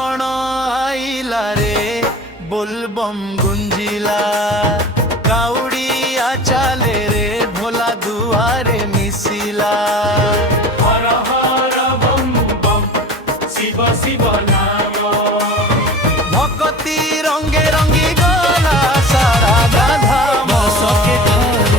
श्रावण आइला रे बोलबम गुंजिला काउड़िया चाले रे भोला दुआरे मिसिला हर हर बम बम शिव शिव नाम भक्ति रंगे रंगी गला सारा गाधाम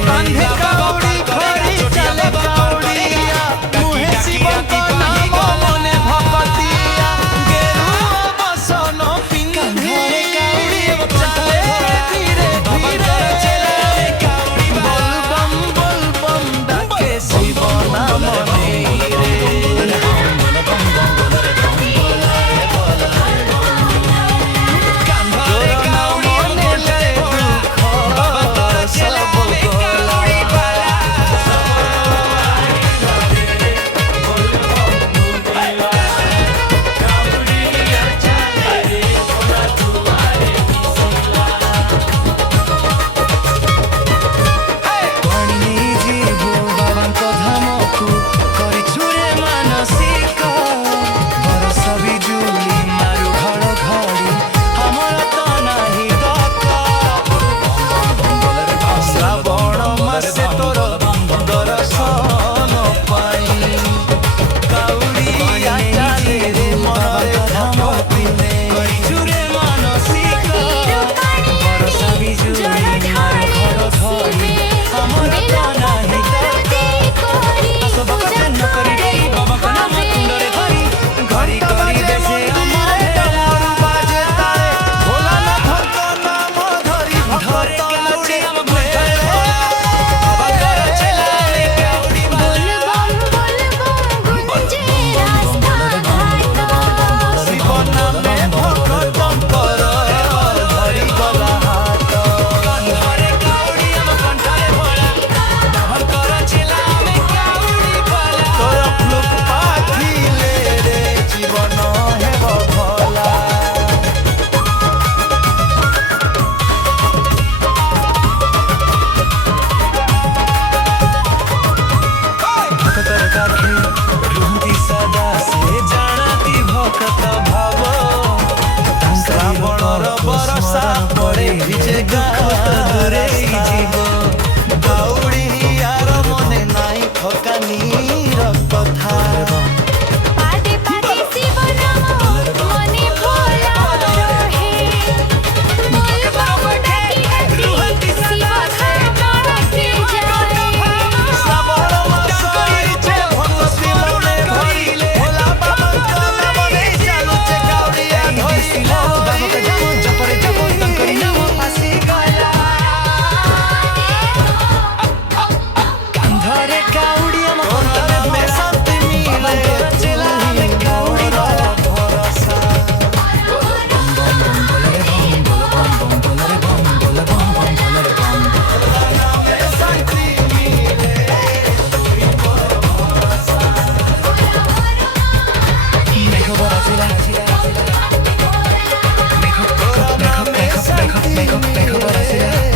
कांधे काउड़ी खड़ी चले काउड़िया मुहे शिव का नाम मने भक्तिया गेरुआ बसन पिंधी चले धीरे धीरे बोलबम बोलबम डाके शिव नाम रे श्रावणर बरसा पड़े भिजे गारे जीव काउड़ियार मने नाई ठकानीर कथा पाटे पाटे शिव नाम मने भोला रहे बोलबम डाकी हटी शिव खाके जाए श्रावण मास आइछे भक्ति मने भरिले भोला बाबा नाम रे चालुचे काउड़िया धइला Make up,